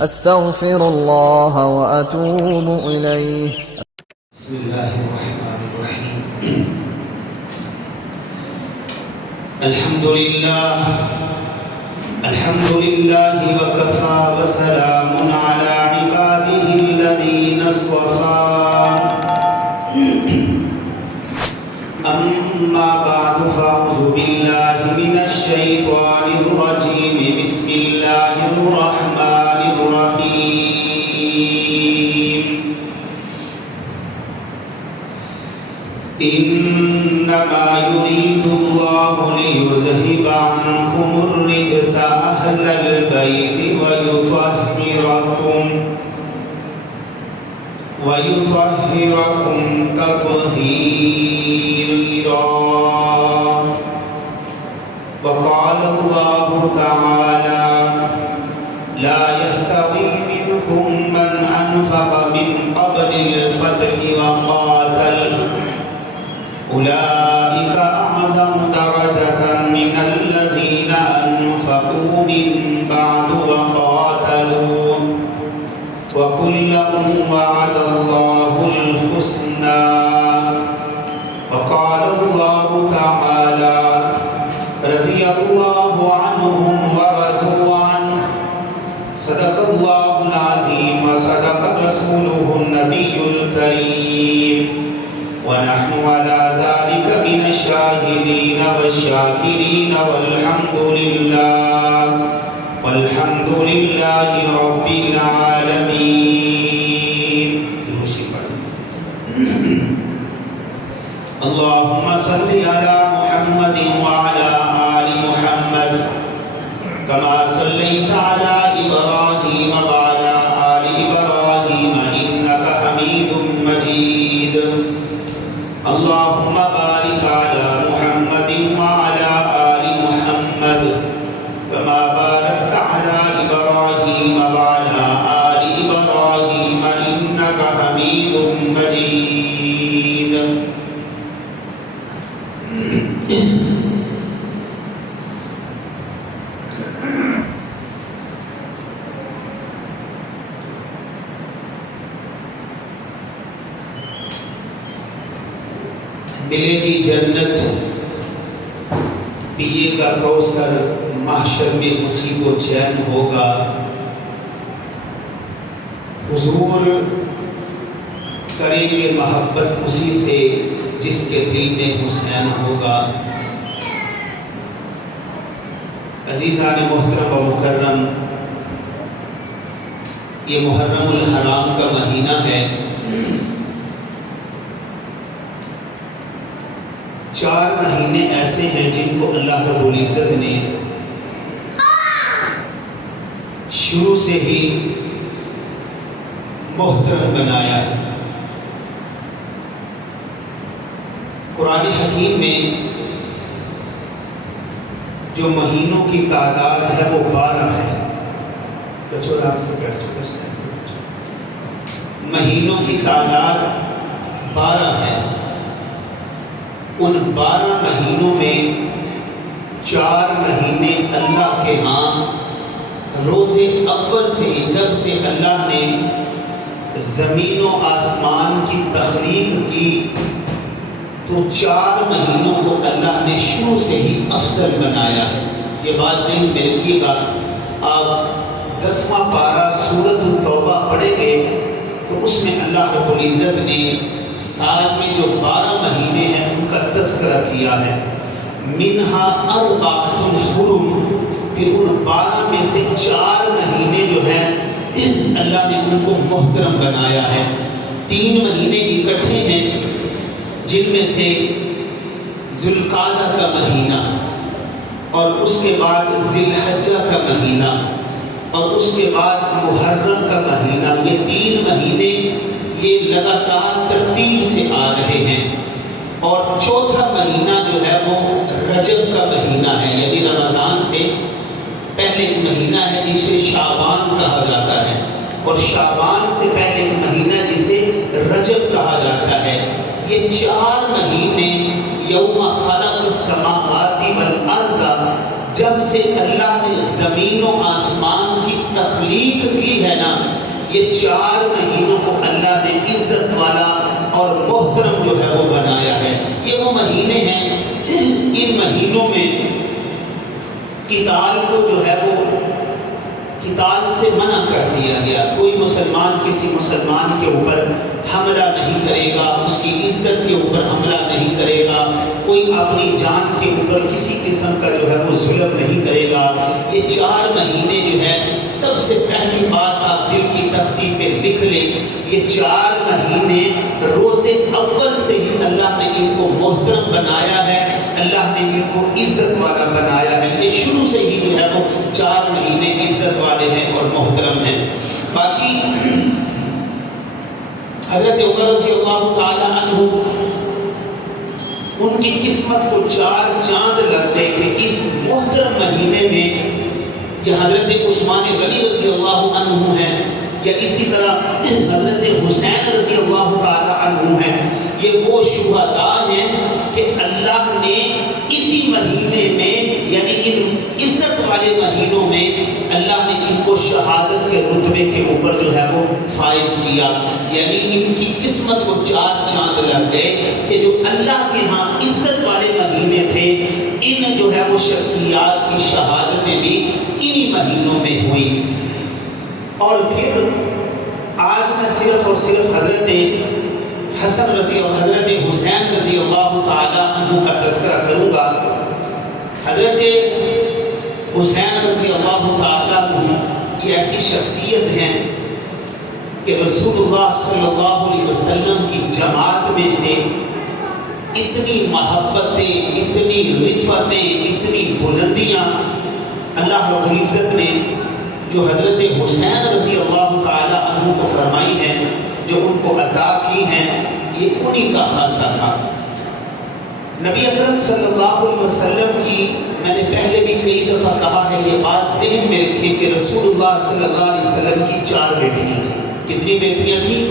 أستغفر الله وأتوب إليه. بسم الله الرحمن الرحيم. الحمد لله وكفى وسلام على عباده الذين اصطفى. أما بعد فأعوذ بالله من الشيطان الرجيم. بسم الله الرحمن الرحيم. إنما يريد الله ليذهب عنكم الرجس أهل البيت ويطهركم تطهيرا. وقال الله تعالى: لا يستوي منكم من أنفق من قبل الفتح وقاتل، أولئك أعظم درجة من الذين أنفقوا من بعد وقاتلوا، وكلا وعد الله الحسنى. وقال الله تعالى: رضي الله عنهم ورضوا عنه، صدق الله العظيم وصدق رسوله النبي الكريم، ونحن على ذلك من الشاهدين والشاكرين، والحمد لله رب العالمين. اللهم صل على محمد وعلى آل محمد كما صليت على إبراهيم وعلى آل إبراهيم إنك حميد مجيد. اللهم بارك على محمد وعلى آل محمد كما باركت على إبراهيم وعلى آل إبراهيم إنك حميد مجيد. ملے گی جنت، پیے گا کوثر، محشر میں اسی کو چین ہوگا. حضور کریں گے محبت اسی سے جس کے دل میں حسین ہوگا. عزیزان محترم و مکرم، یہ محرم الحرام کا مہینہ ہے. 4 مہینے ایسے ہیں جن کو اللہ رب العزت نے شروع سے ہی محترم بنایا ہے. قرآن حکیم میں جو مہینوں کی تعداد ہے وہ 12 ہے. بچوں آرام سے بیٹھ جاؤ. مہینوں کی تعداد 12 ہے. ان 12 مہینوں میں 4 مہینے اللہ کے ہاں روز اول سے، جب سے اللہ نے زمین و آسمان کی تخلیق کی، تو 4 مہینوں کو اللہ نے شروع سے ہی افضل بنایا ہے. یہ بات ذہن میں رکھیے گا. آپ 10واں پارہ سورۃ التوبہ پڑھیں گے تو اس میں اللہ رب العزت نے سال میں جو 12 مہینے ہیں ان کا تذکرہ کیا ہے. منہا اربعۃ حرم، پھر ان 12 میں سے 4 مہینے جو ہیں اللہ نے ان کو محترم بنایا ہے. 3 مہینے اکٹھے ہیں جن میں سے ذوالقعدہ کا مہینہ، اور اس کے بعد ذی الحجہ کا مہینہ، اور اس کے بعد محرم کا مہینہ. یہ 3 مہینے یہ لگاتار ترتیب سے آ رہے ہیں. اور چوتھا مہینہ جو ہے وہ رجب کا مہینہ ہے، یعنی رمضان سے پہلے ایک مہینہ ہے جسے شعبان کہا جاتا ہے، اور شعبان سے پہلے ایک مہینہ جسے رجب کہا جاتا ہے. یہ 4 مہینے یوم خلق السماوات والارض جب سے اللہ نے زمین و آسمان کی تخلیق کی ہے نا، یہ 4 مہینوں کو اللہ نے عزت والا اور محترم جو ہے وہ بنایا ہے۔ یہ وہ مہینے ہیں، ان مہینوں میں قتال کو جو ہے وہ قتال سے منع کر دیا گیا۔ کوئی مسلمان کسی مسلمان کے اوپر حملہ نہیں کرے گا، اس کی عزت کے اوپر حملہ نہیں کرے گا، کوئی اپنی جان کے اوپر کسی قسم کا جو ہے وہ ظلم نہیں کرے گا۔ یہ 4 مہینے جو ہے، سب سے پہلی بات آپ دل کی تختی پہ لکھ لیں، یہ 4 مہینے روز اول سے ہی اللہ نے ان کو محترم بنایا ہے، اللہ نے ان کو عزت والا بنایا ہے۔ یہ شروع سے ہی جو ہے وہ 4 مہینے عزت والے ہیں اور محترم ہیں۔ باقی حضرت عمر رضی اللہ تعالی عنہ، ان کی قسمت کو 4 چاند لگتے کہ اس محترم مہینے میں یہ حضرت عثمان غنی رضی اللہ عنہ ہیں، یا اسی طرح حضرت حسین رضی اللہ تعالی عنہ ہیں۔ یہ وہ شہداء ہیں کہ اللہ نے اسی مہینے میں، یعنی ان عزت والے مہینوں میں اللہ نے ان کو شہادت کے رتبے کے اوپر جو ہے وہ فائز کیا، یعنی ان کی قسمت کو 4 چاند لگ گئے کہ جو اللہ کے ہاں عزت والے مہینے تھے، ان جو ہے وہ شخصیات کی شہادتیں بھی انہی مہینوں میں ہوئیں۔ اور پھر آج میں صرف اور صرف حضرت حسن رضی اور حضرت حسین رضی اللہ تعالی عنہ کا تذکرہ کروں گا۔ حضرت حسین رضی اللہ تعالی عنہ یہ ایسی شخصیت ہیں کہ رسول اللہ صلی اللہ علیہ وسلم کی جماعت میں سے اتنی محبتیں، اتنی رفتیں، اتنی بلندیاں اللہ رب العزت نے جو حضرت حسین رضی اللہ تعالی عنہ کو فرمائی ہیں، جو ان کو عطا کی ہیں، یہ انہی کا خاصہ تھا۔ نبی اکرم صلی اللہ علیہ وسلم کی، میں نے پہلے بھی کئی دفعہ کہا ہے، یہ بات ذہن میں رکھیں کہ رسول اللہ صلی اللہ علیہ وسلم کی 4 بیٹیاں تھیں۔ کتنی بیٹیاں تھیں؟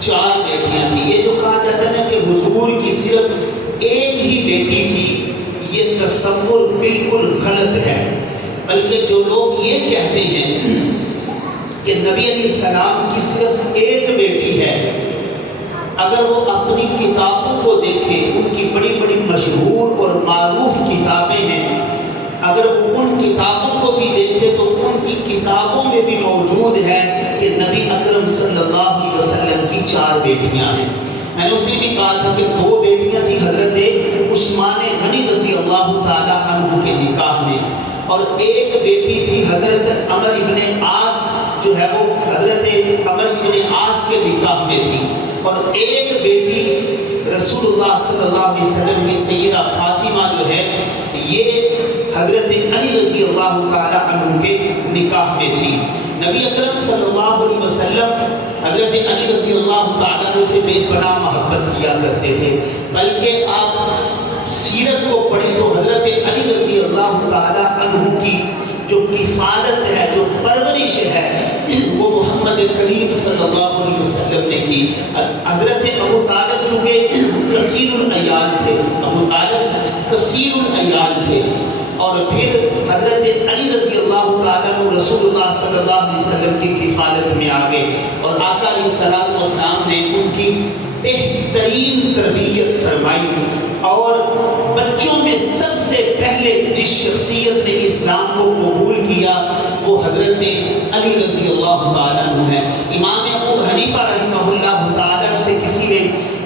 4 بیٹیاں تھیں۔ یہ جو کہا جاتا ہے نا کہ حضور کی صرف ایک ہی بیٹی تھی، یہ تصور بالکل غلط ہے۔ بلکہ جو لوگ یہ کہتے ہیں کہ نبی علیہ السلام کی صرف ایک بیٹی ہے، اگر وہ اپنی کتابوں کو دیکھیں، ان کی بڑی بڑی مشہور اور معروف کتابیں ہیں، اگر وہ ان کتابوں کو بھی دیکھیں تو ان کی کتابوں میں بھی موجود ہے کہ نبی اکرم صلی اللہ علیہ وسلم کی 4 بیٹیاں ہیں۔ میں نے اس نے بھی کہا تھا کہ 2 بیٹیاں تھی حضرت عثمان غنی رضی اللہ تعالی عنہ کے نکاح میں، اور ایک بیٹی تھی حضرت عمر ابن عاص، جو ہے وہ حضرت عمر ابن عاص کے نکاح میں تھی، اور ایک بیٹی رسول اللہ صلی اللہ علیہ وسلم کی سیدہ فاطمہ جو ہے، یہ حضرت علی رضی اللہ تعالی عنہ کے نکاح میں تھی۔ نبی اکرم صلی اللہ علیہ وسلم حضرت علی رضی اللہ تعالی عنہ سے بے پناہ محبت کیا کرتے تھے، بلکہ آپ سیرت کو پڑھی تو حضرت علی رضی اللہ تعالی عنہ کی جو کفالت ہے، جو پرورش ہے، وہ محمد کریم صلی اللہ علیہ وسلم نے کی۔ حضرت ابو طالب چونکہ کثیر العیال تھے، ابو طالب کثیر العیال تھے، اور پھر حضرت علی رضی اللہ تعالیٰ عنہ رسول اللہ صلی اللہ علیہ وسلم کی کفالت میں آگے، اور آقا علیہ الصلوۃ والسلام نے ان کی بہترین تربیت فرمائی، اور بچوں میں سب سے پہلے جس شخصیت نے اسلام کو قبول کیا وہ حضرت علی رضی اللہ تعالیٰ عنہ ہے۔ امام ابو حنیفہ رحمہ اللہ تعالیٰ سے کسی نے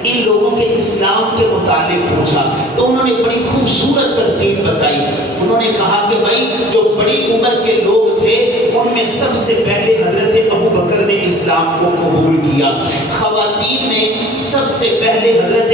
ان لوگوں کے اسلام کے متعلق پوچھا تو انہوں نے بڑی خوبصورت ترتیب بتائی۔ انہوں نے کہا کہ بھائی جو بڑی عمر کے لوگ تھے ان میں سب سے پہلے حضرت ابو بکر نے اسلام کو قبول کیا، خواتین میں سب سے پہلے حضرت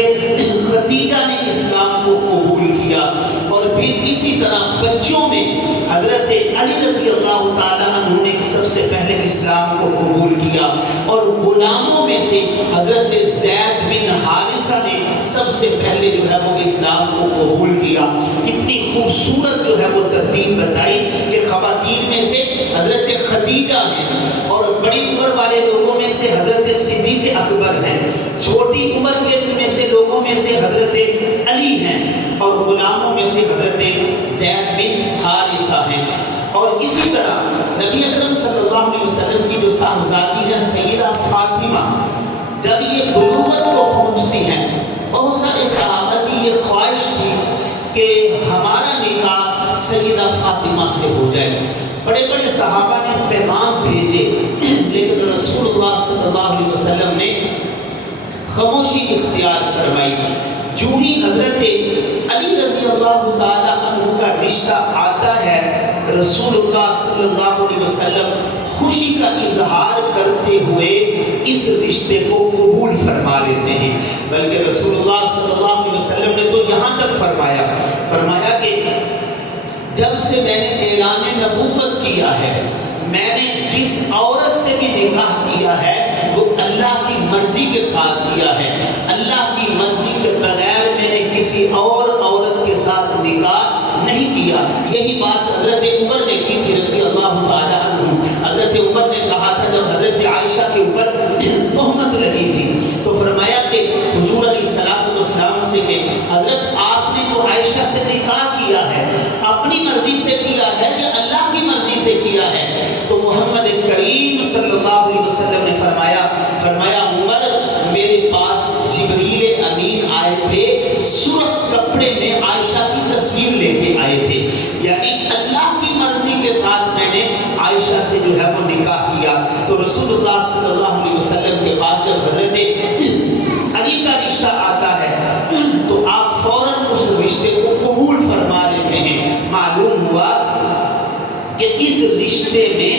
خدیجہ نے اسلام کو قبول کیا، اور پھر اسی طرح بچوں میں حضرت علی رضی اللہ تعالیٰ عنہ نے سب سے پہلے اسلام کو قبول کیا، اور غلاموں میں سے حضرت زید بن حارثہ نے سب سے پہلے جو ہے وہ اسلام کو قبول کیا۔ کتنی خوبصورت جو ہے وہ ترتیب بتائی کہ خواتین میں سے حضرت خدیجہ ہیں، اور بڑی عمر والے لوگوں میں سے حضرت صدیق اکبر ہیں، چھوٹی عمر کے میں سے لوگوں میں سے حضرت علی ہیں، اور غلاموں میں سے حضرت زید بن حارثہ نبی اکرم صلی اللہ علیہ وسلم کی جو صاحبزادی ہے سیدہ فاطمہ، جب یہ بلوغت کو پہنچتی ہیں، بہت سارے صحابہ کی یہ خواہش تھی کہ ہمارا نکاح سیدہ فاطمہ سے ہو جائے۔ بڑے بڑے صحابہ نے پیغام بھیجے، لیکن رسول اللہ صلی اللہ علیہ وسلم نے خاموشی اختیار فرمائی۔ جو ہی حضرت علی رضی اللہ تعالی عنہ کا رشتہ آتا ہے، رسول اللہ صلی اللہ علیہ وسلم خوشی کا اظہار کرتے ہوئے اس رشتے کو قبول فرما لیتے ہیں۔ بلکہ رسول اللہ صلی اللہ علیہ وسلم نے تو یہاں تک فرمایا کہ جب سے میں نے اعلان نبوت کیا ہے، میں نے جس عورت سے بھی نکاح کیا ہے وہ اللہ کی مرضی کے ساتھ کیا ہے، اللہ کی مرضی کے بغیر میں نے کسی اور عورت کے ساتھ نکاح نہیں کیا۔ یہی بات حضرت عمر نے کی تھی رضی اللہ تعالی عنہ۔ حضرت عمر نے کہا تھا جب حضرت عائشہ کے اوپر تہمت لگی تھی تو فرمایا کہ حضور علیہ السلام سے کہ حضرت آپ نے تو عائشہ سے نکاح کیا ہے، اپنی مرضی سے کیا ہے یا اللہ کی مرضی سے کیا ہے؟ تو محمد کریم صلی اللہ علیہ وسلم نے فرمایا عمر، میرے پاس جبریل امین آئے تھے، سرخ کپڑے میں عائشہ کی تصویر لے کے آئے تھے، یعنی اللہ کی مرضی کے ساتھ میں نے عائشہ سے جو ہے وہ نکاح کیا۔ تو رسول اللہ صلی اللہ علیہ وسلم کے پاس جب حضرت علی کا رشتہ آتا ہے تو آپ فوراً اس رشتے کو قبول فرما لیتے ہیں۔ معلوم ہوا کہ اس رشتے میں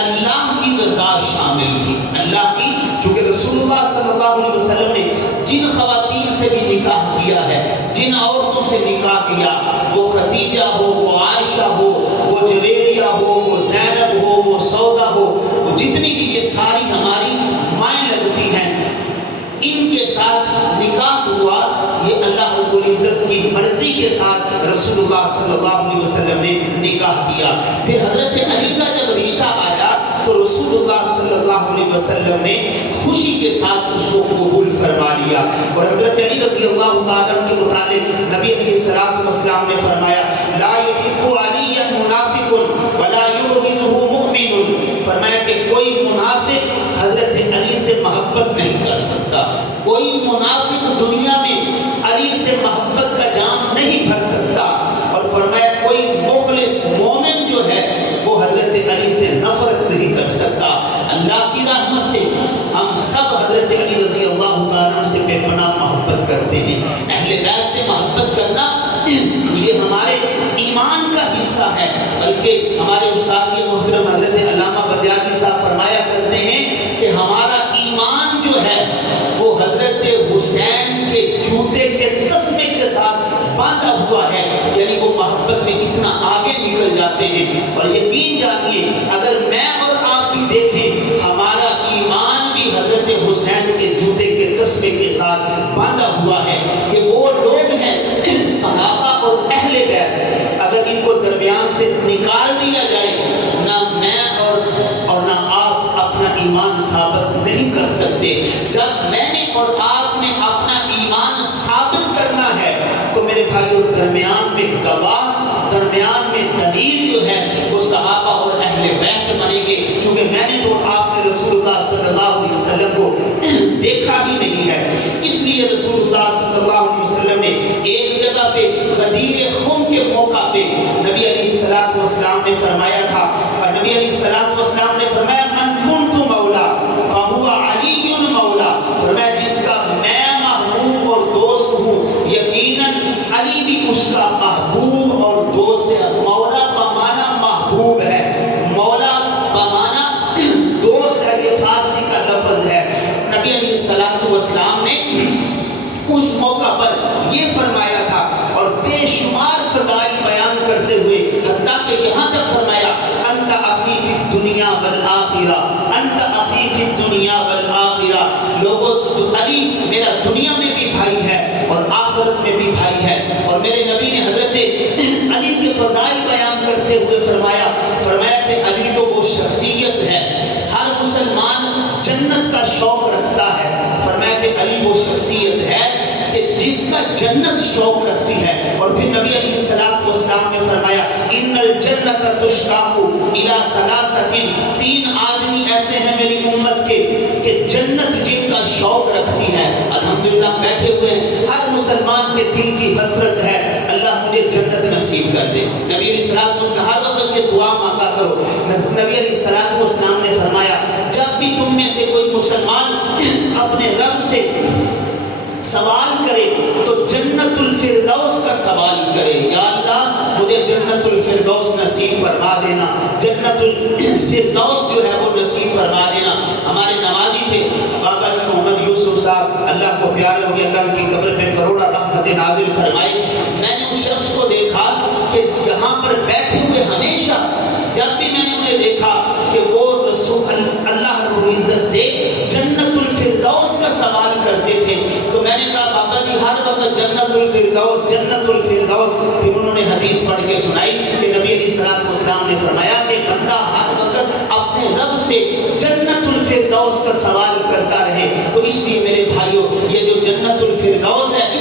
اللہ کی رضا شامل تھی، اللہ کی، چونکہ رسول اللہ صلی اللہ علیہ وسلم نے جن خواتین سے بھی نکاح کیا ہے، جن عورتوں سے نکاح کیا، وہ خدیجہ ہو، وہ عائشہ ہو، وہ جویریہ ہو، وہ زینب ہو، وہ سودا ہو، وہ جتنی بھی یہ ساری ہماری مائیں لگتی ہیں، ان کے ساتھ نکاح ہوا، یہ اللہ رب العزت کی مرضی کے ساتھ رسول اللہ صلی اللہ علیہ وسلم نے نکاح کیا۔ پھر حضرت علی کا جب رشتہ آیا تو رسول اللہ صلی اللہ علیہ وسلم نے خوشی کے ساتھ اس کو قبول فرما لیا۔ اور حضرت علی رضی اللہ تعالیٰ کے متعلق نبی علیہ السلام نے فرمایا لا یحب علی منافق ولا یبغضه مؤمن، فرمایا کہ کوئی منافق حضرت علی سے محبت نہیں کر سکتا، کوئی منافق دنیا میں علی سے محبت کا جام نہیں بھر سکتا، اور فرمایا کوئی مخلص مومن جو ہے وہ حضرت علی سے نفرت نہیں کر سکتا۔ اللہ کی رحمت سے ہم سب حضرت علی رضی اللہ تعالیٰ سے بے پناہ محبت کرتے ہیں۔ اہل بیت سے محبت کرنا یہ ہمارے ایمان کا حصہ ہے، بلکہ ہمارے استاد محترم حضرت علامہ بدیاتی صاحب فرمایا کرتے ہیں کہ ہمارا ایمان جو ہے وہ حضرت حسین کے جوتے کے تسمے کے ساتھ باندھا ہوا ہے، یعنی وہ محبت میں اتنا آگے نکل جاتے ہیں۔ اور یقین جانیے اگر میں اور آپ بھی دیکھیں ہمارا ایمان بھی حضرت حسین کے جوتے کے تسمے کے ساتھ باندھا ہوا ہے۔ یہ وہ لوگ ہیں صحابہ اور اہل بیت، اگر ان کو درمیان سے نکال دیا جائے نہ میں اور نہ آپ اپنا ایمان ثابت نہیں کر سکتے۔ جب میں نے اور آپ نے اپنا ایمان ثابت کرنا ہے تو میرے بھائیوں درمیان میں گواہ، درمیان میں دلیل جو ہے وہ صحابہ اور اہل بیت بنیں گے، کیونکہ میں نے تو آپ نے رسول اللہ صلی اللہ علیہ وسلم کو دیکھا ہی نہیں ہے۔ اس لیے رسول اللہ صلی اللہ علیہ وسلم نے ایک جگہ پہ غدیر خم کے موقع پہ نبی علیہ السلام نے فرمایا تھا، اور نبی علیہ السلام نے فرمایا من کنت مولا فہو علی مولا، فرمایا جس کا میں محبوب اور دوست ہوں یقیناً علی بھی اس کا محبوب اور دوست ہے۔ مولا بمانا محبوب ہے، مولا بمانا دوست ہے، یہ فارسی کا لفظ ہے۔ نبی علیہ السلام نے اس موقع پر یہ فرمایا تھا اور بے شمار فضائل بیان کرتے ہوئے حتیٰ کہ یہاں تک فرمایا انت اخی فی الدنیا والآخرہ، انت اخی فی الدنیا والآخرہ، لوگوں علی میرا دنیا میں بھی بھائی ہے اور آخرت میں بھی بھائی ہے۔ اور میرے نبی نے حضرت علی کے فضائل بیان کرتے ہوئے فرمایا کہ علی تو وہ شخصیت ہے، ہر مسلمان جنت کا شوق رکھتا ہے، فرمایا کہ علی وہ شخصیت ہے کہ جس کا جنت شوق رکھتی ہے۔ اور پھر نبی علیہ السلام نے فرمایا ان الجنت تشتاق الی ثلاثۃ جنت جن کا شوق رکھتی ہے، الحمدللہ بیٹھے ہوئے ہیں، ہر مسلمان کے دل کی حسرت ہے اللہ مجھے جنت نصیب کر دے۔ نبی علیہ السلام کو ہر وقت یہ دعا مانگا کرو۔ نبی علیہ السلام نے فرمایا جب بھی تم میں سے کوئی مسلمان اپنے رب سے سوال کرے تو جنت الفردوس کا سوال کرے، یا اللہ مجھے جنت الفردوس نصیب فرما دینا، جنت الفردوس جو ہے وہ نصیب فرما دینا۔ ہمارے نمازی تھے بابا جی محمد یوسف صاحب، اللہ کو پیارے ہو گئے، اللہ ان کی قبر پہ کروڑا رحمت نازل فرمائے۔ میں نے اس شخص کو دیکھا کہ یہاں پر بیٹھے ہوئے ہمیشہ جب بھی میں نے انہیں دیکھا کہ وہ رسول اللہ رب العزت سے جنت الفردوس کا سوال کرتے تھے، تو میں نے کہا بابا جی ہر وقت جنت الفردوس جنت الفردوس۔ پھر انہوں نے حدیث پڑھ کے سنائی کہ نبی علیہ السلام نے فرمایا کہ بندہ ہر وقت اپنے رب سے جنت الفردوس کا سوال کرتا رہے۔ تو اس لیے میرے بھائیوں یہ جو جنت الفردوس ہے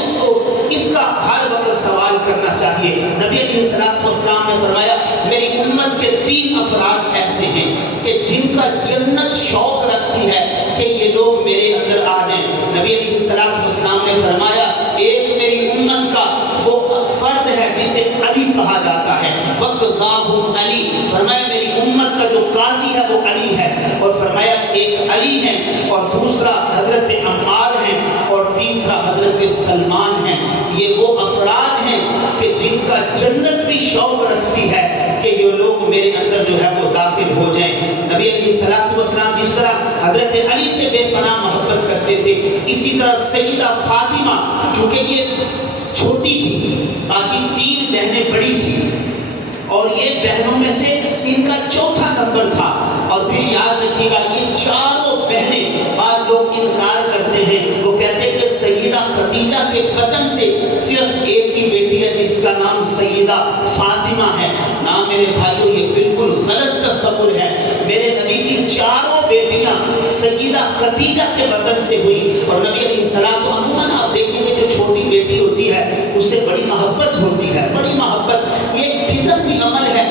اس کا ہر وقت سوال کرنا چاہیے۔ نبی علیہ السلام نے فرمایا میری امت کے 3 افراد ایسے ہیں کہ جن کا جنت شوق رکھتی ہے کہ یہ لوگ میرے اندر آ جائیں۔ نبی علیہ السلام نے فرمایا ایک میری امت کا وہ فرد ہے جسے علی کہا جاتا ہے، وَقَضَاهُ علی، فرمایا میری امت کا جو قاضی ہے وہ علی ہے، اور فرمایا ایک علی ہے اور دوسرا حضرت عمار ہیں اور تیسرا حضرت سلمان ہیں۔ یہ وہ افراد ہیں کہ جن کا جنت بھی شوق رکھتی ہے کہ یہ لوگ میرے اندر جو ہے وہ داخل ہو جائیں۔ نبی علیہ السلام جس طرح حضرت علی سے بے پناہ محبت کرتے تھے، اسی طرح سیدہ فاطمہ چونکہ یہ چھوٹی تھی، باقی 3 بہنیں بڑی تھیں اور یہ بہنوں میں سے ان کا چوتھا نمبر تھا۔ اور پھر یاد رکھیے گا یہ چاروں بہنیں، بعض لوگ انکار کرتے ہیں، وہ کہتے ہیں کہ سیدہ خدیجہ کے بطن سے صرف ایک ہی بیٹی ہے جس کا نام سیدہ فاطمہ ہے۔ نہ میرے بھائیوں یہ بالکل غلط تصور ہے۔ میرے نبی کی چاروں بیٹیاں سیدہ خدیجہ کے بطن سے ہوئی، اور نبی علیہ السلام کو عموماً آپ دیکھیں گے جو چھوٹی بیٹی ہوتی ہے اس سے بڑی محبت ہوتی ہے، بڑی محبت، یہ ایک فطرتی عمل ہے۔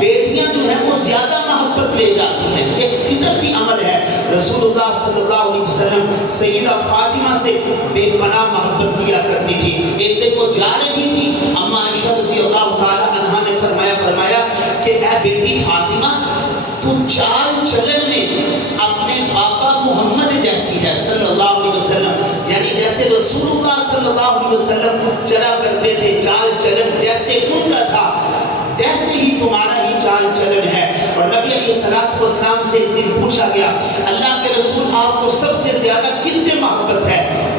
بیٹیاں جو ہیں وہ زیادہ محبت لے جاتی ہیں، ایک فطرتی عمل ہے۔ رسول اللہ صلی اللہ علیہ وسلم سیدہ فاطمہ سے بے پناہ محبت کیا کرتی تھی۔ ایک دن وہ جا رہی تھی، اما عائشہ رضی اللہ تعالی عنہا نے فرمایا کہ اے بیٹی فاطمہ تو چال چلن میں اپنے پاپا محمد جیسی ہے صلی اللہ علیہ وسلم، یعنی جیسے رسول اللہ صلی اللہ علیہ وسلم چلا کرتے تھے، چال چلن جیسے ان کا تھا ویسے ہی تمہارا ہی چال چلن ہے۔ اور نبی علیہ السلام سے ایک دن پوچھا گیا اللہ کے رسول آپ کو سب سے زیادہ کس سے محبت ہے؟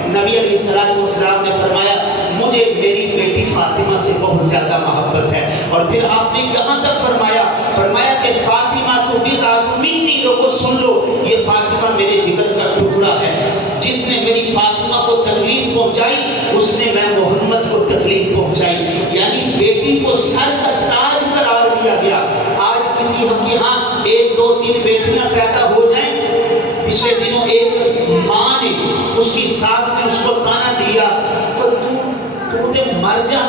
نبی علیہ السلام نے فرمایا مجھے میری بیٹی فاطمہ سے بہت زیادہ محبت ہے۔ اور پھر آپ نے یہاں تک فرمایا کہ فاطمہ تو بضعۃ منی، لوگوں سن لو یہ فاطمہ میرے جگر کا ٹکڑا ہے، جس نے میری فاطمہ کو تکلیف پہنچائی اس نے میں محمد کو تکلیف پہنچائی۔ یعنی بیٹی کو سر کا تاج قرار دیا گیا۔ آج کسی ہم کے ہاں 1 2 3 بیٹیاں پیدا ہو جائیں، پچھلے دنوں ایک ماں نے اس کی ساس نے اس کو تانا دیا تو تے مر جا،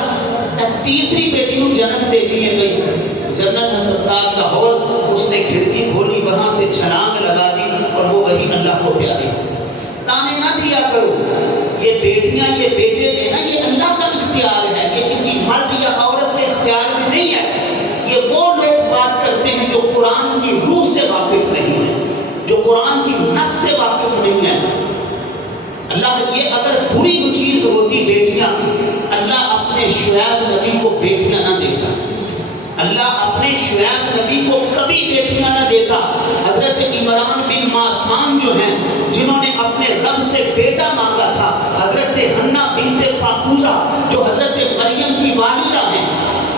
تیسری بیٹی کو جنم دے دی ہے بھائی، جنت ہسپتال لاہور، اس نے کھڑکی کھولی وہاں سے چھلانگ لگا دی اور وہ وہی اللہ کو پیاری۔ تانے نہ دیا کرو، یہ بیٹیاں یہ بیٹے دینا یہ اللہ کا اختیار ہے، یہ کسی مرد یا عورت کے اختیار میں نہیں ہے۔ یہ وہ لوگ بات کرتے ہیں جو قرآن کی روح سے واقف نہیں ہے، جو قرآن کی نص سے واقف نہیں ہے۔ اللہ یہ اگر بری چیز ہوتی بیٹیاں، اللہ اپنے شعیب نبی کو بیٹیاں نہ دیتا، اللہ اپنے شعیب نبی کو کبھی بیٹیاں نہ دیتا۔ حضرت عمران بن معصام جو ہیں جنہوں نے اپنے رب سے بیٹا مانگا تھا، حضرت حنا بنت فاقوزہ جو حضرت مریم کی والدہ ہیں،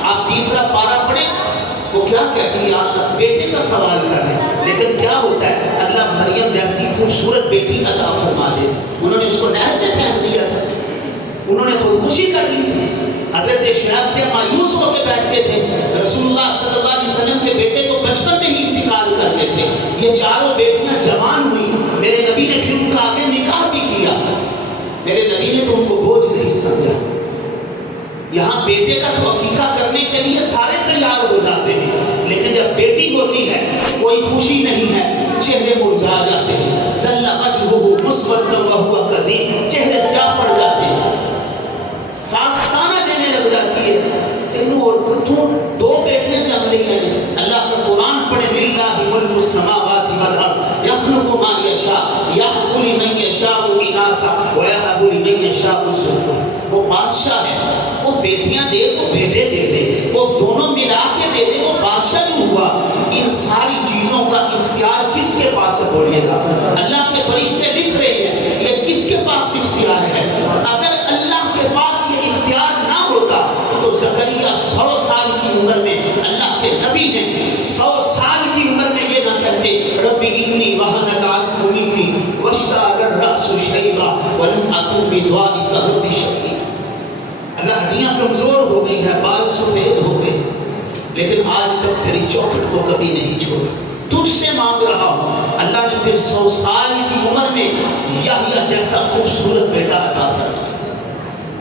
آپ تیسرا پارہ پڑھیں، وہ کیا کہتی ہے اللہ بیٹے کا سوال کر رہے ہیں، لیکن کیا ہوتا ہے اللہ مریم جیسی خوبصورت بیٹی عطا فرما دے۔ انہوں نے اس کو نہر میں پھینک دیا تھا، انہوں نے خودکشی کر لی تھی۔ حضرت شعیب کے مایوس ہو کے بیٹھتے تھے، رسول اللہ صلی اللہ علیہ وسلم کے بیٹے تو بچپن میں ہی انتقال کرتے تھے۔ یہ چاروں بیٹیاں جوان ہوئی، میرے نبی نے پھر ان کا آگے نکاح بھی کیا، میرے نبی نے تو ان کو بوجھ نہیں سمجھا۔ یہاں بیٹے کا تو عقیقہ کرنے کے لیے سارے تیار ہو جاتے ہیں، لیکن جب بیٹی ہوتی ہے کوئی خوشی نہیں ہے، چہرے مرجھا جاتے ہیں۔ ذل وجہہ یخلق ما یشاء یہب لمن یشاء اناثا ویہب لمن یشاء الذکور۔ وہ بادشاہ ہے، وہ بیٹیاں دے تو بیٹے دے دے، وہ دونوں ملا کے دے دے، وہ بادشاہ جو ہوا۔ ان ساری چیزوں کا اختیار کس کے پاس ہے بولیے گا؟ اللہ کے فرشتے لکھ رہے ہیں یہ کس کے پاس اختیار ہے؟ اگر اللہ کے پاس یہ اختیار نہ ہوتا تو زکریا 100 سال کی عمر میں، اللہ کے نبی ہیں 100 سال کی عمر میں یہ نہ کہتے ربی انی وہن العظم منی واشتعل الرأس شیبا ولم اکن بدعائک رب شقیا۔ اللہ ہڈیاں کمزور ہو گئی ہیں، بال سفید ہو گئے، لیکن آج تک تیری چوکھٹ کو کبھی نہیں چھوڑا، تجھ سے مانگ رہا ہوں۔ اللہ نے پھر 100 سال کی عمر میں یحییٰ جیسا خوبصورت بیٹا عطا فرمایا۔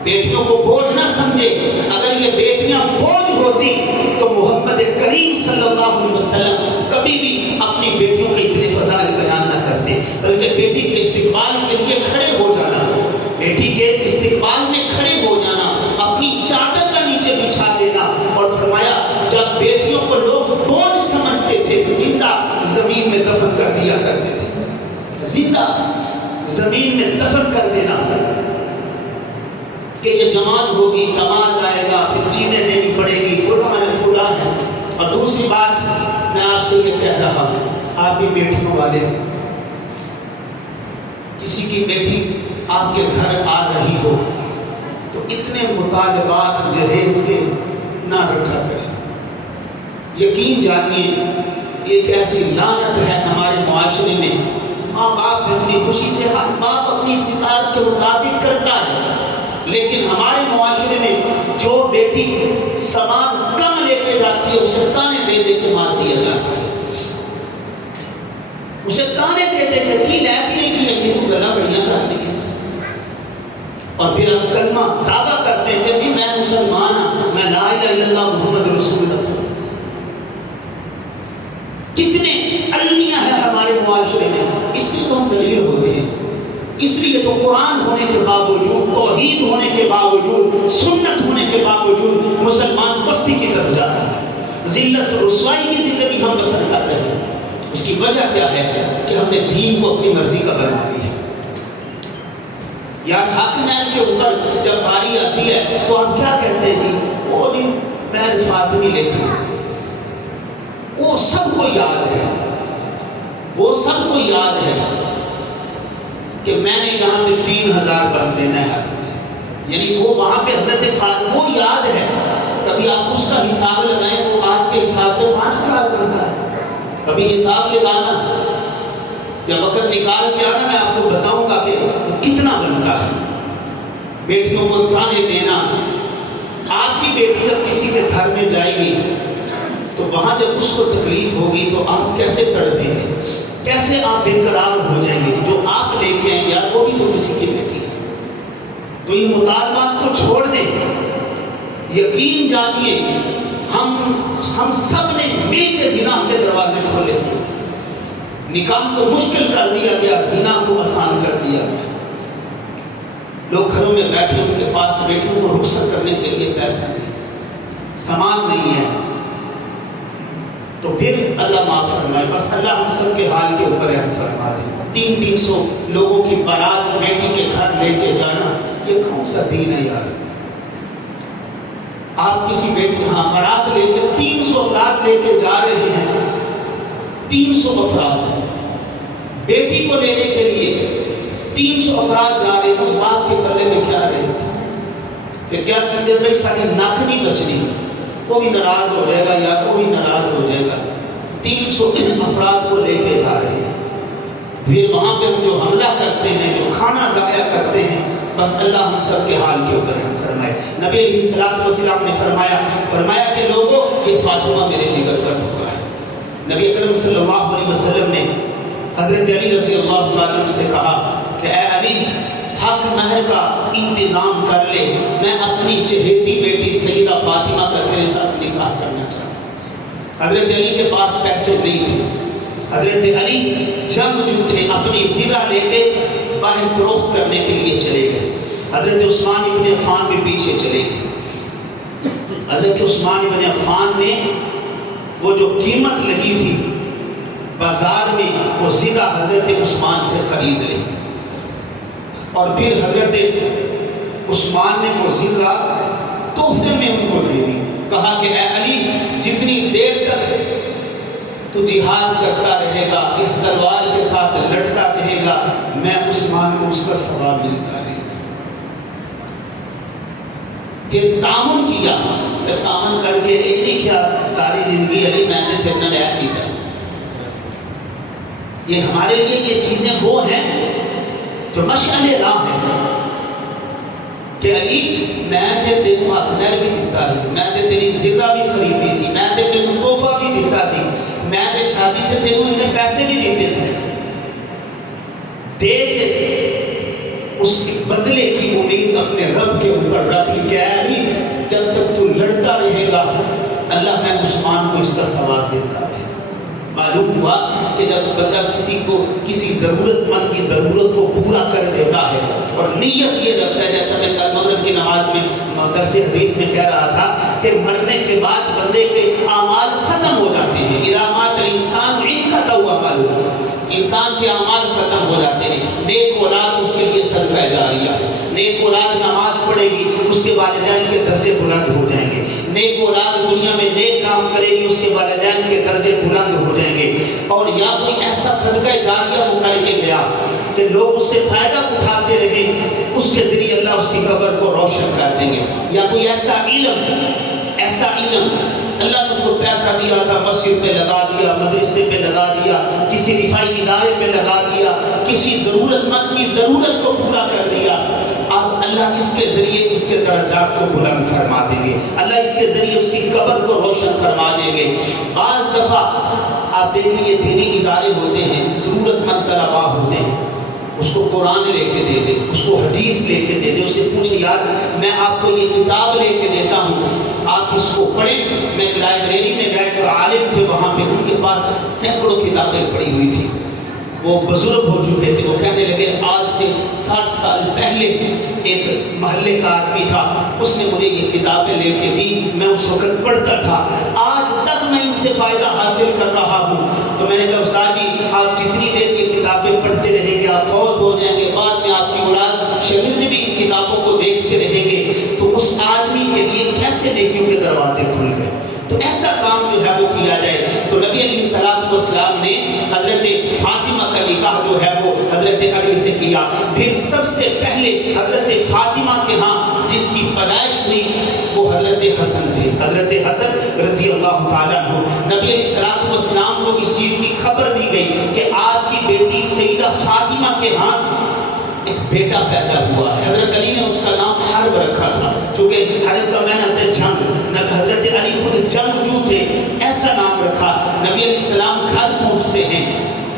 بیٹیوں کو بوجھ نہ سمجھے، اگر یہ بیٹیاں بوجھ ہوتی تو محمد کریم صلی اللہ علیہ وسلم کبھی بھی اپنی بیٹیوں کے اتنے فضائل بیان نہ کرتے، بلکہ بیٹی کے استقبال کے لیے کھڑے ہو جانا، بیٹی کے استقبال میں کھڑے ہو جانا، اپنی چادر کا نیچے بچھا دینا، اور فرمایا جب بیٹیوں کو لوگ بوجھ سمجھتے تھے زندہ زمین میں دفن کر دیا کرتے تھے، زندہ زمین میں دفن کر دینا کہ یہ جوان ہوگی، دماد آئے گا، پھر چیزیں دینی پڑے گی، فلاں ہے فلاں ہے۔ اور دوسری بات میں آپ سے یہ کہہ رہا ہوں، آپ بھی بیٹیوں والے، کسی کی بیٹی آپ کے گھر آ رہی ہو تو اتنے مطالبات جہیز کے نہ رکھا کریں۔ یقین جانیے ایک ایسی لعنت ہے ہمارے معاشرے میں، ماں باپ اپنی خوشی سے ہر باپ اپنی استطاعت کے مطابق کرتا ہے، لیکن ہمارے معاشرے میں جو بیٹی سامان کم لے کے جاتی ہے اسے تانے دے دے کے مار دیا جاتا ہے، اسے تانے دے دے کے کی لے کے نہیں کی تو گلا بڑھیاں کرتی ہے، اور پھر ہم کلمہ دعویٰ کرتے ہیں کہ بھی میں مسلمان ہوں، میں لا الہ الا اللہ محمد رسول اللہ۔ کتنے المیہ ہیں ہمارے معاشرے میں، اس لیے تو ہم ذلیل ہو گئے ہیں، اس لیے تو قرآن ہونے کے باوجود، توحید ہونے کے باوجود، سنت ہونے کے باوجود مسلمان پستی کی طرف جا رہا ہے، ذلت رسوائی کی زندگی ہم بسر کر رہے ہیں۔ اس کی وجہ کیا ہے کہ ہم نے دین کو اپنی مرضی کا بنا دیا ہے۔ یا حق مین کے اوپر جب باری آتی ہے تو ہم کیا کہتے ہیں جی وہ نہیں میں فاطمی لکھا، وہ سب کو یاد ہے، وہ سب کو یاد ہے کہ میں نے یہاں پہ 3000 بس دینا ہے، یعنی وہ وہاں پہ حضرت فاطمہ وہ یاد ہے، کبھی آپ اس کا حساب لگائیں وہ آج کے حساب سے 5000 بنتا ہے، کبھی حساب لگانا یا وقت نکال کے آنا، میں آپ کو بتاؤں گا کہ کتنا بنتا ہے۔ بیٹیوں کو تانے دینا، آپ کی بیٹی جب کسی کے گھر میں جائے گی تو وہاں جب اس کو تکلیف ہوگی تو آپ کیسے تڑپیں گے، کیسے آپ بے قرار ہو جائیں گے؟ جو آپ لے کے آئیں گے وہ بھی تو کسی کی بیٹی ہے۔ تو ان مطالبات کو چھوڑ دیں، یقین جانیے ہم سب نے مل کے زنا کے دروازے کھولے تھے، نکاح کو مشکل کر دیا گیا، زنا کو آسان کر دیا گیا۔ لوگ گھروں میں بیٹھے، ان کے پاس بیٹیوں کو رخصت کرنے کے لیے پیسہ نہیں، سامان نہیں ہے، تو پھر اللہ معاف فرمائے، بس اللہ ہم سب کے حال کے اوپر رحم فرما دے۔ 300 لوگوں کی بارات بیٹی کے گھر لے کے جانا، یہ کون سا دین ہے یار؟ آپ کسی بیٹی بارات لے کے 300 افراد لے کے جا رہے ہیں، 300 افراد بیٹی کو لینے کے لیے 300 افراد جا رہے ہیں، اس باپ کے گلے میں کیا رہے گا؟ پھر کیا کہتے ہیں بھائی ساری ناک نہیں بچنی، وہ بھی ناراض ہو جائے گا یا وہ بھی ناراض ہو جائے گا۔ 300 افراد کو لے کے جا رہے ہیں، پھر وہاں پہ ہم جو حملہ کرتے ہیں، جو کھانا ضائع کرتے ہیں، بس اللہ ہم سب کے حال کے اوپر ہم فرمائے۔ نبی علیہ السلام نے فرمایا کہ لوگوں یہ فاطمہ میرے جگر کا ٹکڑا ہے۔ نبی اکرم صلی اللہ علیہ وسلم نے حضرت علی رضی اللہ تعالیٰ عنہ سے کہا کہ اے علی حق مہر کا انتظام کر لے، میں اپنی چہیتی بیٹی سیدہ فاطمہ کا تیرے ساتھ نکاح کرنا چاہتا ہوں۔ حضرت علی کے پاس پیسے نہیں تھے، حضرت علی جنگجو تھے، اپنی زرہ لے کے باہر فروخت کرنے کے لیے چلے گئے۔ حضرت عثمان ابن عفان بھی پیچھے چلے گئے۔ حضرت عثمان ابن عفان نے وہ جو قیمت لگی تھی بازار میں وہ زرہ حضرت عثمان سے خرید لی، اور پھر حضرت عثمان نے وہ زرہ تحفے میں ان کو دے دی، کہا کہ اے علی جتنی دیر تک تو جہاد کرتا رہے گا، اس تلوار کے ساتھ لڑتا رہے گا، میں عثمان کو اس کا ثواب ملتا رہے گا۔ پھر تعاون کیا، پھر تعاون کر کے ایک نہیں کیا ساری زندگی علی میں نے تیرے نال ایک کیا۔ یہ ہمارے لیے یہ چیزیں وہ ہیں جو مشعل راہ ہیں کہ علی میں تے تینوں ہاتھ میں بھی دیتا ہے، میں تے تیری زرہ بھی خریدی سی، میں تے تینوں تحفہ بھی دیتا سی، میں تے شادی تے تینوں انہیں پیسے بھی دیتے سی، دیکھ اس کے بدلے کی امید اپنے رب کے اوپر رکھ لی کہ اے علی جب تک تو لڑتا رہے گا اللہ میں عثمان کو اس کا ثواب دیتا ہے۔ معلوم ہوا کہ جب بندہ کسی کو کسی ضرورت مند کی ضرورت کو پورا کر دیتا ہے اور نیت یہ رکھتا ہے، جیسا میں کل مغرب کی نماز میں درس حدیث میں کہہ رہا تھا کہ مرنے کے بعد بندے کے اعمال ختم ہو جاتے ہیں، اذا مات الانسان انقطع اعماله، انسان کے اعمال ختم ہو جاتے ہیں، نیک اولاد اس کے لیے صدقہ جاریہ ہے، نیک اولاد نماز پڑھے گی اس کے والدین کے درجے بلند ہو جائیں گے، نیک اولاد دنیا میں نیک کام کرے گی اس کے والدین کے درجے بلند ہو جائیں گے، اور یا کوئی ایسا صدقہ جاریہ وہ کر کے گیا کہ لوگ اس سے فائدہ اٹھاتے رہے، اس کے ذریعے اللہ اس کی قبر کو روشن کر دیں گے، یا کوئی ایسا علم اللہ نے اس کو پیسہ دیا تھا، مسجد پہ لگا دیا، مدرسے پہ لگا دیا، کسی رفائی ادارے پہ لگا دیا، کسی ضرورت مند کی ضرورت کو پورا کر دیا، اب اللہ اس کے ذریعے اس کے درجات کو بلند فرما دیں گے، اللہ اس کے ذریعے اس کی قبر کو روشن فرما دیں گے۔ بعض دفعہ آپ دیکھیں یہ دینی ادارے ہوتے ہیں، ضرورت مند طلباء ہوتے ہیں، اس کو قرآن لے کے دے دے، اس کو حدیث لے کے دے دے، اسے پوچھے یار میں آپ کو یہ کتاب لے کے دیتا ہوں آپ اس کو پڑھیں۔ میں ایک لائبریری میں گئے تو عالم تھے وہاں پہ، ان کے پاس سینکڑوں کتابیں پڑھی ہوئی تھی، وہ بزرگ ہو چکے تھے، وہ کہنے لگے آج سے 60 سال پہلے ایک محلے کا آدمی تھا، اس نے مجھے یہ کتابیں لے کے دی، میں اس وقت پڑھتا تھا، آج تک میں ان سے فائدہ حاصل کر رہا ہوں۔ تو میں نے کہا استاد جی آپ جتنی دیر یہ کتابیں پڑھتے رہیں گے آپ فوت ہو جائیں گے، بعد میں آپ کی اولاد شاگرد بھی ان کتابوں کو دیکھتے رہیں گے، تو اس آدمی کے لیے کیسے نیکیوں کے دروازے کھل گئے۔ تو ایسا کام جو ہے وہ کیا جائے۔ تو نبی علیہ السلام نے حضرت فاطمہ کا نکاح جو ہے وہ حضرت علی سے کیا، پھر سب سے پہلے حضرت فاطمہ کے ہاں جس کی پیدائش ہوئی وہ حضرت حسن تھے، حضرت حسن رضی اللہ تعالیٰ عنہ۔ نبی علیہ السلام کو اس چیز کی خبر دی گئی کہ آپ کی بیٹی سیدہ فاطمہ کے ہاں ایک بیٹا پیدا ہوا ہے۔ حضرت علی نے اس کا نام حرب رکھا تھا، چونکہ حرب کا معنی ہوتا ہے جنگ، حضرت علی خود جنگجو تھے، ایسا نام رکھا۔ نبی علیہ السلام گھر پہنچتے ہیں،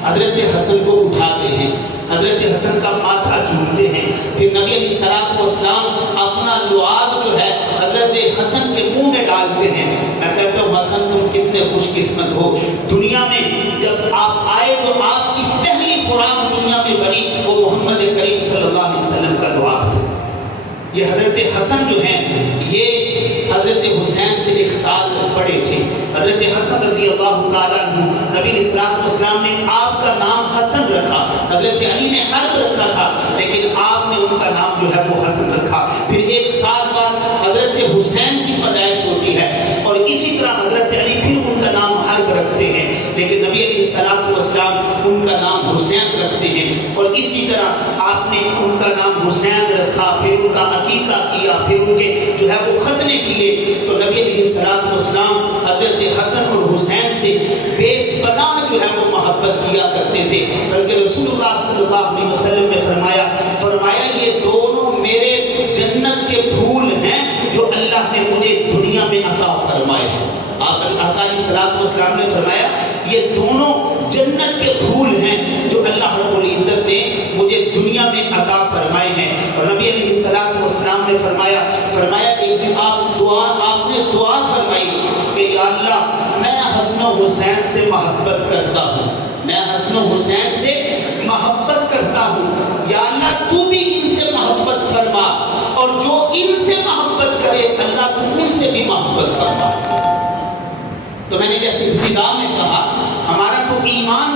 حضرت حسن کو اٹھاتے ہیں، حضرت حسن کا ماتھا چومتے ہیں، پھر نبی علیہ السلام اپنا لعاب جو ہے حضرت حسن کے منہ میں ڈالتے ہیں۔ میں کہتا ہوں حسن تم کتنے خوش قسمت ہو، دنیا میں جب آپ آئے جو آپ کی پہلی خوراک دنیا میں بنی وہ محمد کریم صلی اللہ علیہ وسلم کا لعاب تھا۔ یہ حضرت حسن جو ہیں یہ حضرت حسین سے 1 سال بڑے تھے۔ حضرت حسن رضی اللہ تعالیٰ عنہ نبی علیہ السلام نے آپ کا نام حسن رکھا، حضرت علی نے حرب رکھا تھا، لیکن آپ نے ان کا نام جو ہے وہ حسن رکھا۔ پھر 1 سال بعد حضرت حسین کی پیدائش ہوتی ہے اور اسی طرح حضرت علی پھر ان کا نام حرب رکھتے ہیں، لیکن نبی علیہ السلام ان کا نام حسین رکھتے ہیں، اور اسی طرح آپ نے ان کا نام حسین رکھا، پھر ان کا عقیقہ کیا، پھر ان کے جو ہے وہ ختنے کیے۔ تو نبی علیہ السلام حضرت حسن اور حسین سے بے پناہ جو ہے وہ محبت کیا کرتے تھے، بلکہ رسول اللہ صلی اللہ علیہ وسلم نے فرمایا یہ دونوں میرے جنت کے پھول ہیں جو اللہ نے مجھے دنیا میں عطا فرمائے ہیں۔ آپ علیہ السلام نے فرمایا یہ دونوں جنت کے پھول ہیں جو اللہ رب العزت نے مجھے دنیا میں عطا فرمائے ہیں۔ اور نبی علیہ السلام نے فرمایا ایک دن آپ نے دعا فرمائی کہ یا اللہ میں حسن و حسین سے محبت کرتا ہوں، میں حسن و حسین سے محبت کرتا ہوں، یا اللہ تو بھی ان سے محبت فرما، اور جو ان سے محبت کرے اللہ تو ان سے بھی محبت فرما۔ تو میں نے جیسے ابتدا میں کہا ہمارا تو ایمان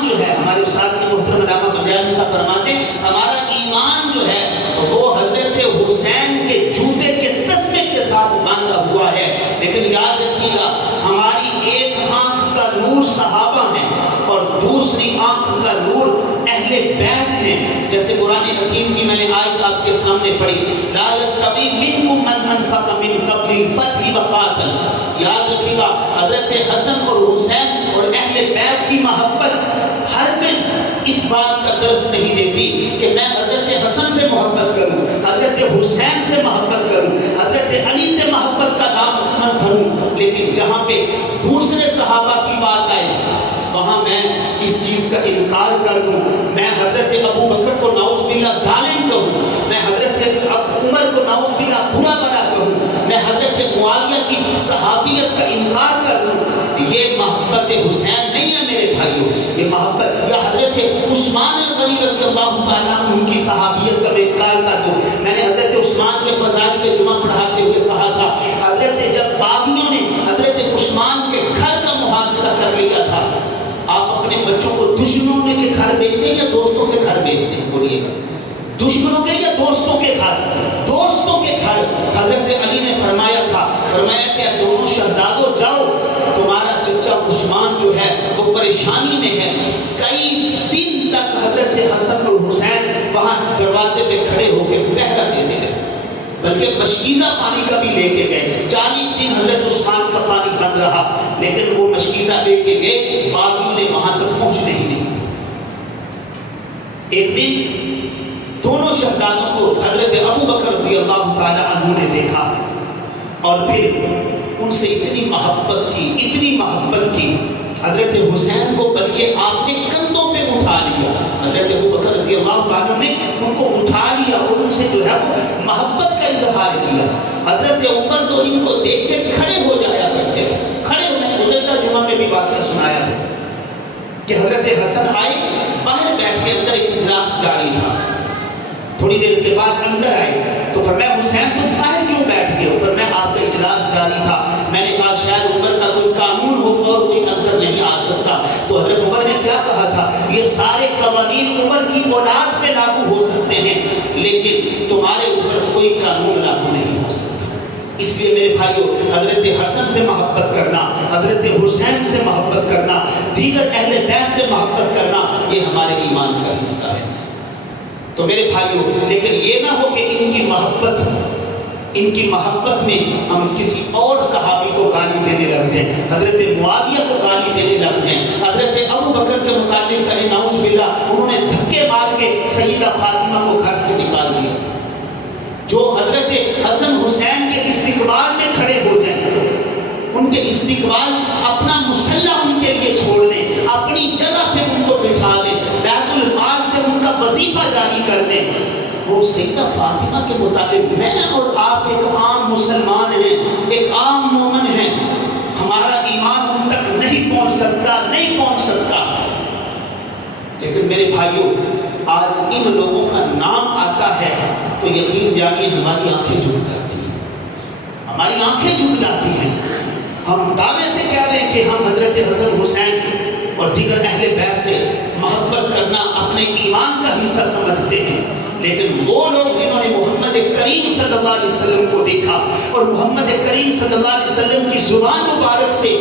بیت ہیں، جیسے قرآن حکیم کی میں نے آیت آپ کے سامنے پڑھی، لا یستوی منکم من انفق من قبل الفتح وقاتل. یاد رکھیے گا حضرت حسن اور حسین اور اہل بیت کی محبت ہرگز اس بات کا درس نہیں دیتی کہ میں حضرت حسن سے محبت کروں، حضرت حسین سے محبت کروں، حضرت علی سے محبت کا دامن بھروں. لیکن جہاں پہ دوسرے صحابہ کی بات آئے وہاں میں اس چیز کا انکار کر دوں، میں حضرت ابو بکر کو نعوذ باللہ ظالم کہوں، میں حضرت عمر کو نعوذ باللہ برا بلا کہوں، میں حضرت معاویہ کی صحابیت کا انکار کر دوں، یہ محبت حسین نہیں ہے میرے بھائیوں. یہ محبت یا حضرت عثمان غنی رضی اللہ تعالیٰ عنہ کی صحابیت کا انکار کر دوں. میں نے حضرت عثمان کے فضائل پہ جمعہ پڑھاتے ہوئے کہا تھا، حضرت جب باغیوں نے حضرت عثمان کے گھر کا محاصرہ کر لیا تھا، آپ اپنے بچوں کو دشمنوں کے گھر بھیجتے ہیں یا دوستوں کے گھر بھیجتے ہیں؟ بولیے گا، دشمنوں کے یا دوستوں کے گھر؟ دوستوں کے گھر. حضرت علی نے فرمایا تھا، فرمایا کہ دونوں شہزادوں جاؤ، تمہارا چچا عثمان جو ہے وہ پریشانی میں ہے. کئی دن تک حضرت حسن اور حسین وہاں دروازے پہ کھڑے ہو کے پہرا دیتے رہے، بلکہ مشکیزہ پانی کا بھی لے کے گئے. 40 دن حضرت عثمان کا پانی بند رہا، لیکن وہ مشکیزہ لے کے گئے، باغیوں نے وہاں تک پہنچنے ہی نہیں. ایک دن دونوں شہزادوں کو حضرت ابو بکر رضی اللہ تعالی عنہ نے دیکھا اور پھر ان سے اتنی محبت کی حضرت حسین کو بلکہ آپ نے کندھوں پہ اٹھا لیا. حضرت ابو بکر رضی اللہ تعالیٰ نے ان کو اٹھا لیا اور ان سے جو ہے وہ محبت کا اظہار کیا. حضرت عمر تو ان کو دیکھ کے کھڑے ہو جایا کرتے تھے. کھڑے ہونے گزشتہ جمعہ میں بھی واقعہ سنایا تھا کہ حضرت حسن آئے، باہر بیٹھ کے اندر ایک اجلاس جاری تھا. تھوڑی دیر کے بعد اندر آئے تو فرمایا حسین تم باہر کیوں بیٹھ گئے ہو؟ فرمایا آپ کا اجلاس جاری تھا، میں نے کہا شاید عمر کا کوئی قانون ہو اور کوئی اندر نہیں آ سکتا. تو حضرت عمر نے کیا کہا تھا، یہ سارے قوانین عمر کی اولاد پہ لاگو ہو سکتے ہیں لیکن تمہارے اوپر کوئی قانون لاگو نہیں ہو سکتا. اس لیے میرے بھائیوں، حضرت حسن سے محبت کرنا، حضرت حسین سے محبت کرنا، دیگر اہل بیت سے محبت کرنا، یہ ہمارے ایمان کا حصہ ہے. تو میرے بھائیوں، لیکن یہ نہ ہو کہ ان کی محبت میں ہم کسی اور صحابی کو گالی دینے لگ جائیں، حضرت معاویہ کو گالی دینے لگ جائیں، حضرت ابو بکر کے متعلق کہیں نعوذ باللہ انہوں نے دھکے مار کے سیدہ فاطمہ کو گھر سے نکال دیا. جو حضرت حسن حسین کے استقبال میں کھڑے ہو جائیں، ان کے استقبال اپنا مسلح ان کے لیے چھوڑ دیں، اپنی جگہ پہ ان کو بٹھا دیں، بیت المال سے ان کا وظیفہ جاری کر دیں. وہ سیدہ فاطمہ کے مطابق میں اور آپ ایک عام مسلمان ہیں، ایک عام مومن ہیں، ہمارا ایمان ان تک نہیں پہنچ سکتا. لیکن میرے بھائیوں، آج ان لوگوں کا نام آتا ہے تو یقین جانیے ہماری آنکھیں جھک جاتی ہیں. ہم دعوے سے کہہ رہے ہیں کہ ہم حضرت حسن حسین اور دیگر اہل بیت سے محبت کرنا اپنے ایمان کا حصہ سمجھتے ہیں، لیکن وہ لوگ جنہوں نے محمد کریم صلی اللہ علیہ وسلم کو دیکھا اور محمد کریم صلی اللہ علیہ وسلم کی زبان مبارک سے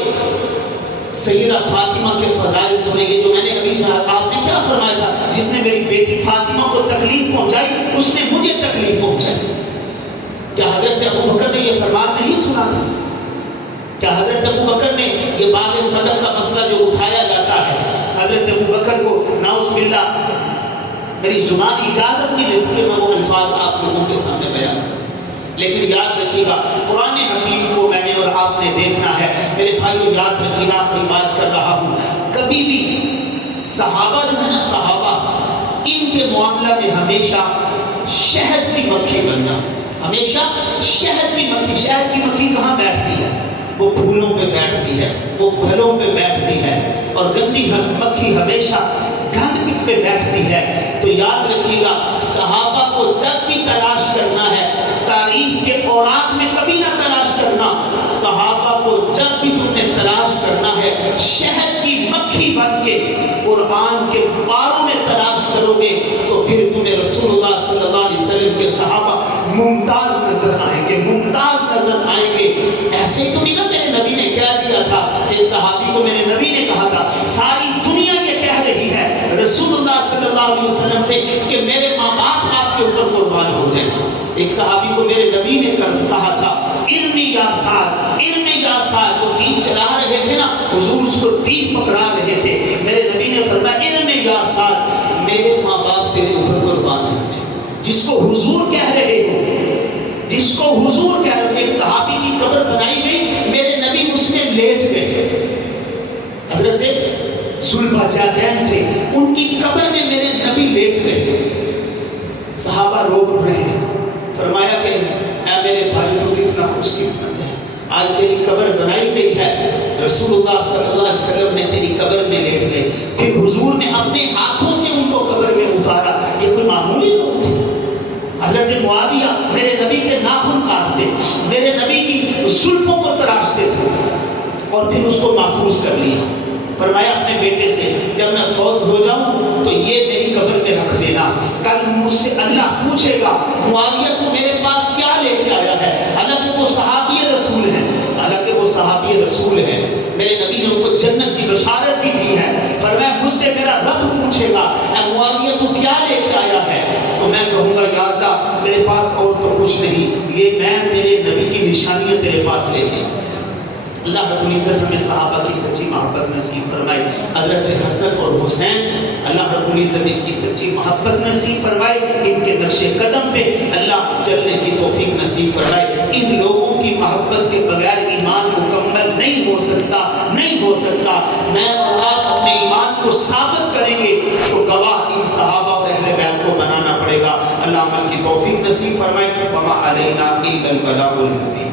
سیدہ فاطمہ کے فضائل سنے گے، جو میں نے ابھی آپ نے کیا فرمایا تھا، جس نے میری بیٹی فاطمہ کو تکلیف پہنچائی اس نے مجھے تکلیف پہنچائی. کیا حضرت ابو بکر نے یہ فرمان نہیں سنا تھا؟ کیا حضرت ابو بکر نے یہ باغ صدق کا مسئلہ جو اٹھایا جاتا ہے، حضرت ابو بکر کو نعوذ باللہ میری زبان اجازت نہیں دیتی کہ میں وہ الفاظ آپ لوگوں کے سامنے بیان کروں، لیکن یاد رکھیے گا قرآن حکیم کو میں نے اور آپ نے دیکھنا ہے. میرے بھائیو یاد رکھیے گا، آخری بات کر رہا ہوں، کبھی بھی صحابہ جو ہے نا، صحابہ ان کے معاملہ میں ہمیشہ شہد کی مکھی بننا، ہمیشہ شہد کی مکھی کہاں بیٹھتی ہے؟ وہ پھولوں پہ بیٹھتی ہے، وہ پھلوں پہ بیٹھتی ہے، اور گندی مکھی ہمیشہ گند پہ بیٹھتی ہے. تو یاد رکھیے گا صحابہ کو جب بھی تلاش کرنا ہے، تاریخ کے اوراق میں کبھی نہ تلاش کرنا، صحابہ کو جب بھی تم نے تلاش کرنا ہے شہد کی مکھی بن کے قرآن کے پاروں میں تلاش کرو گے تو پھر تمہیں رسول اللہ صلی اللہ علیہ وسلم کے صحابہ ممتاز نظر آئیں گے. ایسے تو نہیں نا میرے نبی نے کہہ دیا تھا، ایک صحابی کو میرے نبی نے کہا تھا، ساری دنیا یہ کہہ رہی ہے رسول اللہ صلی اللہ اللہ علیہ وسلم سے کہ میرے ماں باپ آپ کے اوپر قربان ہو جائیں. ایک صحابی کو میرے نبی نے کہا تھا ارمی یا سعد، ارمی یا سعد. وہ تیر چلا رہے تھے نا، حضور اس کو تیر پکڑا رہے تھے. میرے نبی نے فرمایا ارمی یا سعد، میرے ماں باپ تیرے اوپر قربان ہونا چاہیے. جس کو حضور کہہ رہے ہو، جس کو حضور کہہ رہے ہو. ایک صحابی کی قبر بنائی گئی، میرے نبی اس میں لیٹ گئے. حضرت ذوالبجاجین تھے، ان کی قبر میں میرے نبی لیٹ گئے. صحابہ رو رہے ہیں. فرمایا کہ اے میرے بھائی تو کتنا خوش قسمت ہے، آج تیری قبر بنائی گئی ہے. رسول اللہ صلی اللہ علیہ وسلم نے تیری قبر میں لیٹ گئے. پھر حضور نے اپنے ہاتھوں سے ان کو قبر میں اتارا. یہ کوئی معمولی لوگ تھے. حضرت معاویہ میرے نبی کے ناخن کاٹتے، میرے نبی کی زلفوں کو تراشتے تھے اور پھر اس کو محفوظ کر لیا. فرمایا اپنے بیٹے سے جب میں فوت ہو جاؤں تو یہ میری قبر میں رکھ دینا. کل مجھ سے اللہ پوچھے گا معاویہ تو میرے پاس کیا لے کے آیا ہے. حالانکہ وہ صحابی رسول ہیں، حالانکہ وہ صحابی رسول ہیں. میرے نبی نے ان کو جنت کی بشارت بھی دی ہے. فرمایا مجھ سے میرا رب پوچھے گا اے معاویہ تو کیا لے کے آیا ہے، تو میں کہوں گا یا اللہ میرے پاس اور تو کچھ نہیں، یہ میں تیرے نبی کی نشانیاں تیرے پاس لے کے. اللہ رب العزت ہمیں صحابہ کی سچی محبت نصیب فرمائے. حضرت حسن اور حسین اللہ رب العزت ان کی سچی محبت نصیب فرمائے. ان کے نقش قدم پہ اللہ چلنے کی توفیق نصیب فرمائے. ان لوگوں کی محبت کے بغیر ایمان مکمل نہیں ہو سکتا، نہیں ہو سکتا. میں اور آپ اپنے ایمان کو ثابت کریں گے تو گواہ ان صحابہ اور اہل بیت کو بنانا پڑے گا. اللہ عمل کی توفیق نصیب فرمائے. وما علینا الا البلاغ المبین.